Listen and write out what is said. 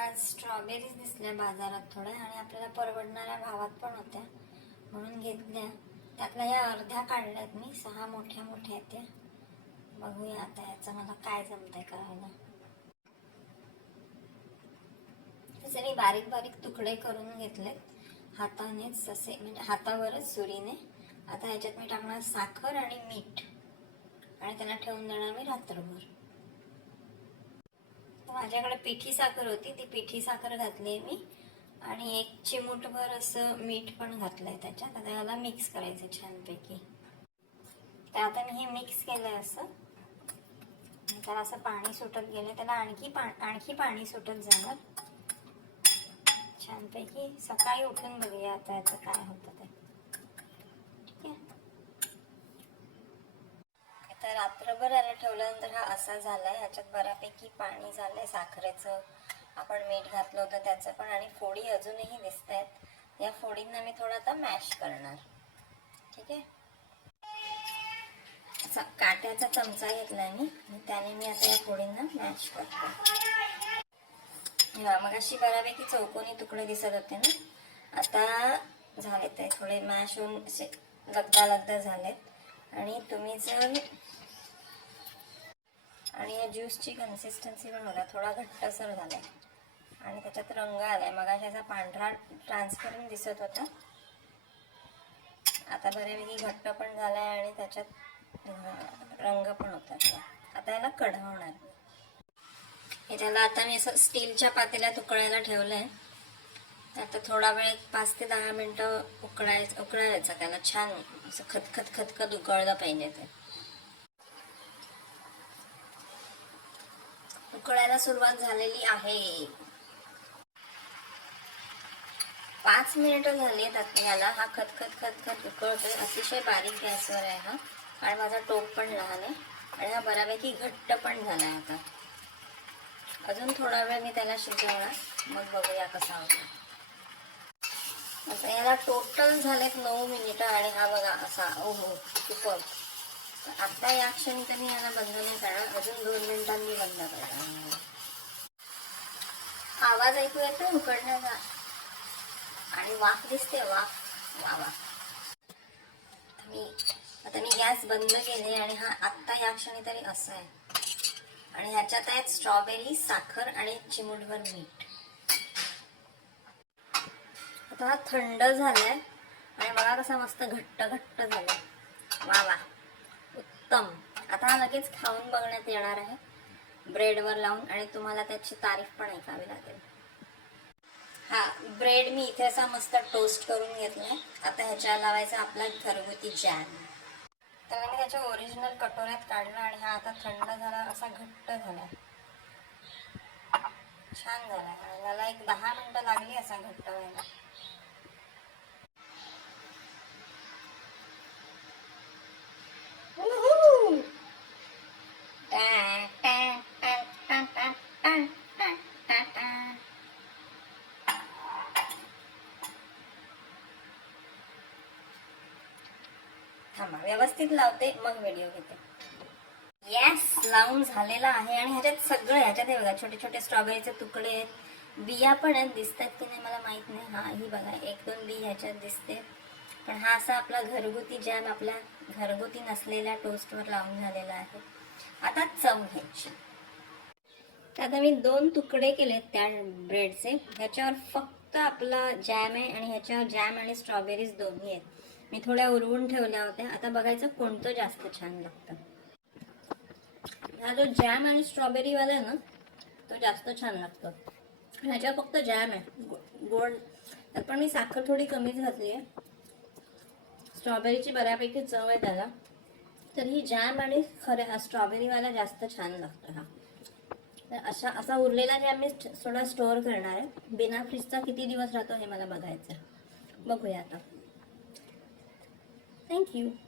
आज स्ट्रॉबेरीज दिसल्या बाजारात थोड्या आणि आपल्याला परवडणाऱ्या भावात पण होत्या. म्हणून घेतल्या. त्यातल्या या अर्ध्या काढल्यात मी. सहा मोठ्या मोठ्या त्या. बघूया आता याचं मला काय जमतंय करायला. तसे मी बारीक बारीक तुकडे करून घेतलेत. हातानेच असे म्हणजे हातावरच सुरीने. आता ह्याच्यात मी टाकणार साखर आणि मीठ. आणि त्याला ठेवून देणार मी रात्रभर. माझ्याकडे पिठी साखर होती ती पिठी साखर घातली आहे मी. आणि एक चिमूटभर असं मीठ पण घातलंय त्याच्यात. आता याला मिक्स करायचं छानपैकी. तर आता मी हे मिक्स केलंय असं. त्याला असं पाणी सुटत गेलं त्याला आणखी पा आणखी पाणी सुटत जाणार. छानपैकी सकाळी उठून बघूया आता याचं काय होतं ते ठीक आहे तर रात्रभर याला ठेवल्यानंतर हा असा झाला आहे ह्याच्यात बऱ्यापैकी पाणी झालं आहे साखरेचं. आपण मीठ घातलं होतं त्याचं पण आणि फोडी अजूनही दिसत आहेत या फोडींना मी थोडा आता मॅश करणार. ठीक आहे? असा काट्याचा चमचा घेतला मी. त्याने मी आता या फोडींना मॅश करते. मग अशी बऱ्यापैकी चौकोनी तुकडे दिसत होते ना? आता झाले ते. थोडे मॅश होऊन असे लगदा लगदा झालेत. आणि तुम्ही जर आणि या ज्यूसची कन्सिस्टन्सी पण बघा थोडा घट्टसर झालाय. आणि त्याच्यात रंग आलाय. मग असा पांढरा ट्रान्सपरंट दिसत होता. आता बऱ्यापैकी घट्ट पण झालाय आणि त्याच्यात रंग पण होता आता याला कढवणार. हे त्याला आता मी असं स्टीलच्या पातेल्यात उकळायला ठेवलंय. तर आता थोडा वेळ पाच ते दहा मिनिटं उकळायचं उकळायचं त्याला छान असं खतखत खतखत उकळलं पाहिजे ते. उकळायला सुरुवात झालेली आहे. पाच मिनिटं झाली आहेत याला. हा खतखत खतखत उकळतोय. अतिशय बारीक गॅसवर आहे हा. आणि माझा टोप पण लहान आहे. आणि हा बऱ्यापैकी घट्ट पण झाला आहे आता. अजून थोडा वेळ मी त्याला शिजवणार. मग बघूया कसा होता. आता याला टोटल झालेत नऊ मिनिटं आणि हा बघा असा ओ हो सुपर आता या क्षणी तर मी याला बंद नाही करणार. अजून दोन मिनिटांनी बंद करणार आवाज ऐकू येतो? उकडण्याचा आणि वाफ दिसते वाफ. वा वा. मी आता मी गॅस बंद केले आणि हा आत्ता या क्षणी तरी असा आहे. आणि ह्याच्यात आहेत स्ट्रॉबेरी साखर आणि चिमुटभर मीठ. आता हा थंड झालाय आणि बघा कसा मस्त घट्ट घट्ट झालाय. वा वा. उत्तम. आता हा लगेच खाऊन बघण्यात येणार आहे. ब्रेडवर लावून आणि तुम्हाला त्याची तारीफ पण ऐकावी लागेल. हा ब्रेड मी इथे असा मस्त टोस्ट करून घेतलाय. आता ह्याच्यावर लावायचा आपला घरगुती जॅम त्याला मी त्याच्या ओरिजिनल कटोऱ्यात काढलं आणि हा आता थंड झाला असा घट्ट झाला. छान झाला. मला एक दहा मिनिटं लागली असा घट्ट व्हायला. थांबा व्यवस्थित लावते मग व्हिडिओ घेते. येस लावून झालेला आहे आणि ह्याच्यात सगळं ह्याच्यात हे बघा छोटे छोटे स्ट्रॉबेरीचे तुकडे आहेत. बिया पण आहेत दिसतात की नाही मला माहीत नाही. हा ही बघा एक दोन बी ह्याच्यात दिसते. पण हा असा आपला घरगुती जॅम आपल्या घरगुती नसलेल्या टोस्टवर लावून झालेला आहे. आता चव घ्यायची. तर आता मी दोन तुकडे केलेत त्या ब्रेडचे ह्याच्यावर फक्त आपला जॅम आहे आणि ह्याच्यावर जॅम आणि स्ट्रॉबेरीज दोन्ही आहेत. मी थोड्या उरवून ठेवल्या होत्या. आता बघायचं कोणतं जास्त छान लागतं. हा जो जॅम आणि स्ट्रॉबेरीवाला आहे ना तो जास्त छान लागतो. ह्याच्यावर फक्त जॅम आहे. गो- गोड. त्यात पण मी साखर थोडी कमीच घातली आहे. स्ट्रॉबेरीची बऱ्यापैकी चव आहे त्याला. तर ही जॅम आणि खरे स्ट्रॉबेरीवाला जास्त छान लागतो हा. तर अशा असा उरलेला जॅम मी थोडा स्टोअर करणार आहे. बिना फ्रीजचा किती दिवस राहतो हे मला बघायचं आहे. बघूया आता. Thank you.